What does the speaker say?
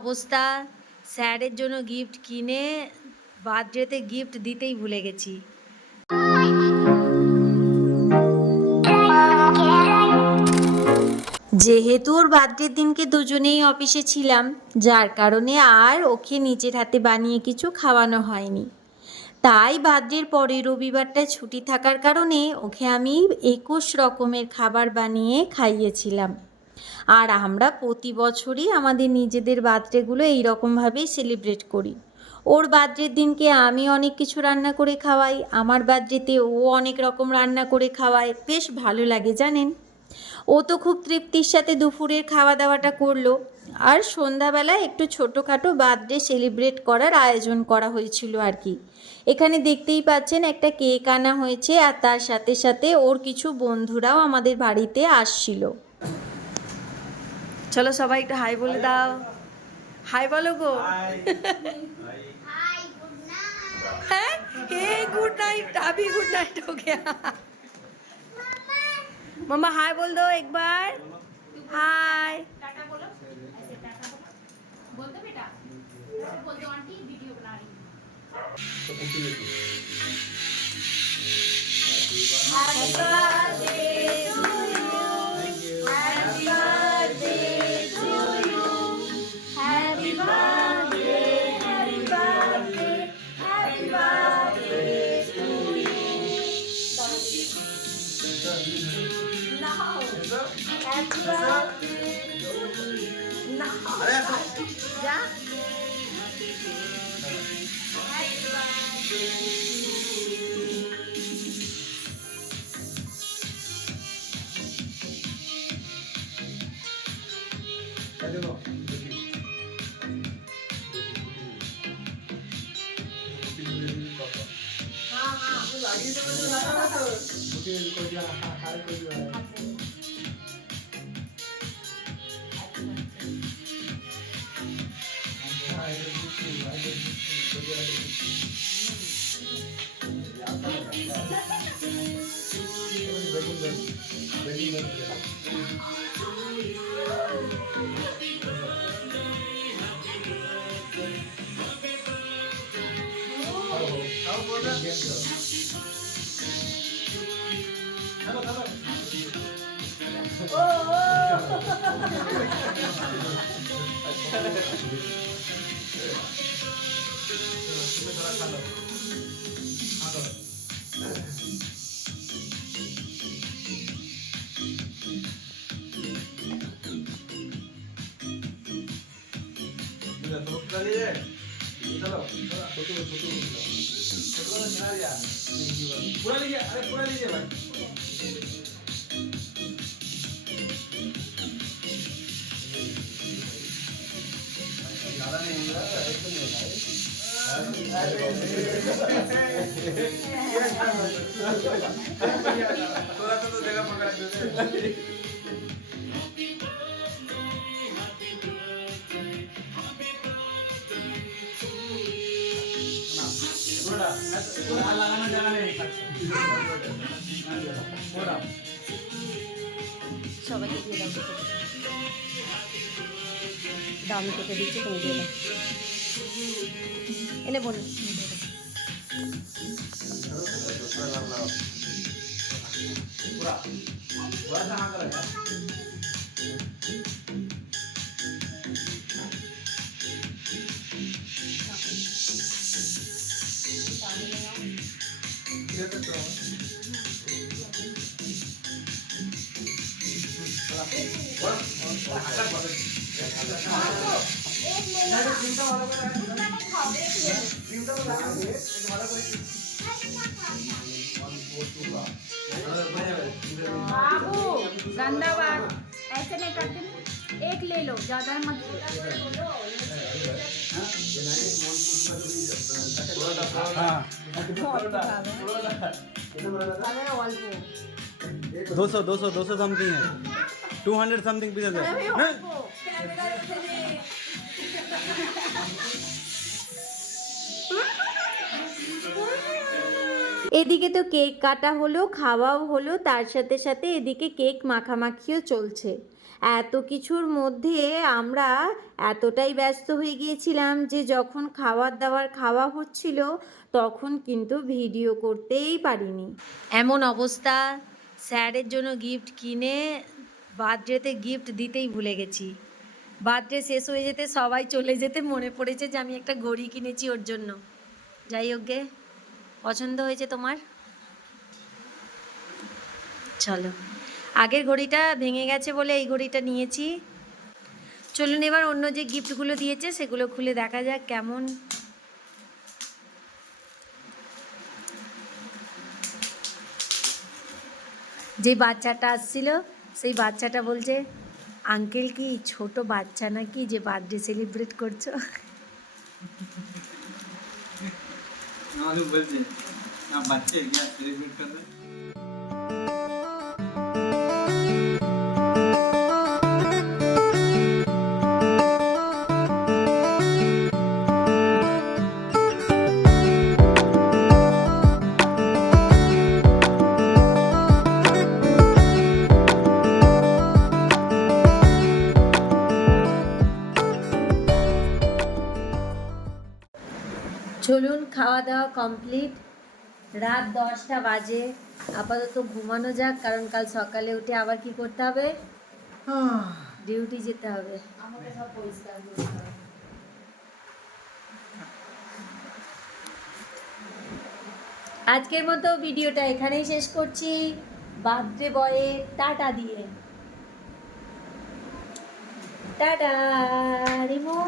অবস্থা, স্যারের জন্য গিফট কিনে বার্থডেতে গিফট দিতেই ভুলে গেছি। যেহেতু ওর বার্থডের দিনকে দুজনেই অফিসে ছিলাম, যার কারণে আর ওকে নিজের হাতে বানিয়ে কিছু খাওয়ানো হয়নি। তাই বার্থডের পরে রবিবারটা ছুটি থাকার কারণে ওকে আমি 21 রকমের খাবার বানিয়ে খাইয়েছিলাম। আর আমরা প্রতি বছরই আমাদের নিজেদের বার্থডেগুলো এইরকমভাবেই সেলিব্রেট করি। ওর বার্থডের দিনকে আমি অনেক কিছু রান্না করে খাওয়াই, আমার বার্থডেতে ও অনেক রকম রান্না করে খাওয়ায়, বেশ ভালো লাগে জানেন। ও তো খুব তৃপ্তির সাথে দুপুরের খাওয়া দাওয়াটা করলো। আর সন্ধ্যাবেলায় একটু ছোটোখাটো বার্থডে সেলিব্রেট করার আয়োজন করা হয়েছিল আর কি। এখানে দেখতেই পাচ্ছেন একটা কেক আনা হয়েছে, আর তার সাথে সাথে ওর কিছু বন্ধুরাও আমাদের বাড়িতে আসছিল। চলো সবাই একটু হাই বলে দাও। হাই বলো গো। হ্যাঁ, হে गुड नाइट, अभी गुड नाइट हो गया। मम्मा हाय बोल दो एक बार। हाय टाटा बोलो, ऐसे टाटा बोल दो बेटा, बोल दो आंटी वीडियो बना रही हूं। Happy birthday to you, happy birthday to you, happy birthday, happy birthday, happy birthday to you. Happy birthday to you. No. Ja? Happy birthday to you. पूरा लीजिए, अरे पूरा लीजिए भाई। ज़्यादा नहीं होगा, ऐसा नहीं होगा। थोड़ा सा तो जगह पकड़ दे। लगाना जगह नहीं সবাইকে দিয়ে দাও, দাম কেটে দিচ্ছি, তুমি দিয়ে দাও। এনে বলুন बाबू, गंदा बात ऐसे नहीं करते, एक ले लो, ज्यादा मत दो सौ समथिंग है, 200 समथिंग पीसेस है। এদিকে তো কেক কাটা হলো, খাওয়াও হলো, তার সাথে সাথে এদিকে কেক মাখামাখিও চলছে। এত কিছুর মধ্যে আমরা এতটাই ব্যস্ত হয়ে গিয়েছিলাম যে যখন খাবার দাবার খাওয়া হচ্ছিল তখন কিন্তু ভিডিও করতেই পারিনি। এমন অবস্থা, স্যারের জন্য গিফট কিনে বার্থডেতে গিফট দিতেই ভুলে গেছি। বার্থডে শেষ হয়ে যেতে সবাই চলে যেতে মনে পড়েছে যে আমি একটা ঘড়ি কিনেছি ওর জন্য। যাই হোক গে, পছন্দ হয়েছে তোমার? চলো, আগের ঘড়িটা ভেঙে গেছে বলে এই ঘড়িটা নিয়েছি। চলুন এবার অন্য যে গিফটগুলো দিয়েছে সেগুলো খুলে দেখা যাক কেমন। যে বাচ্চাটা আসছিল সেই বাচ্চাটা বলছে, আঙ্কেল কি ছোট বাচ্চা নাকি যে বার্থডে সেলিব্রেট করছো? আমাকে বলছে না বাচ্চা क्या सेलिब्रेट कर रहे हैं? চলুন, খাওয়া দাওয়া কমপ্লিট, রাত 10টা বাজে। আপাতত ঘুমানো যাক, কারণ কাল সকালে উঠে আবার কি করতে হবে? ডিউটি যেতে হবে। আমাকে সব পরিষ্কার করতে হবে। আজকের মতো ভিডিওটা এখানেই শেষ করছি, বার্থডে বয়ে টাটা দিয়ে। টাটা রিমু।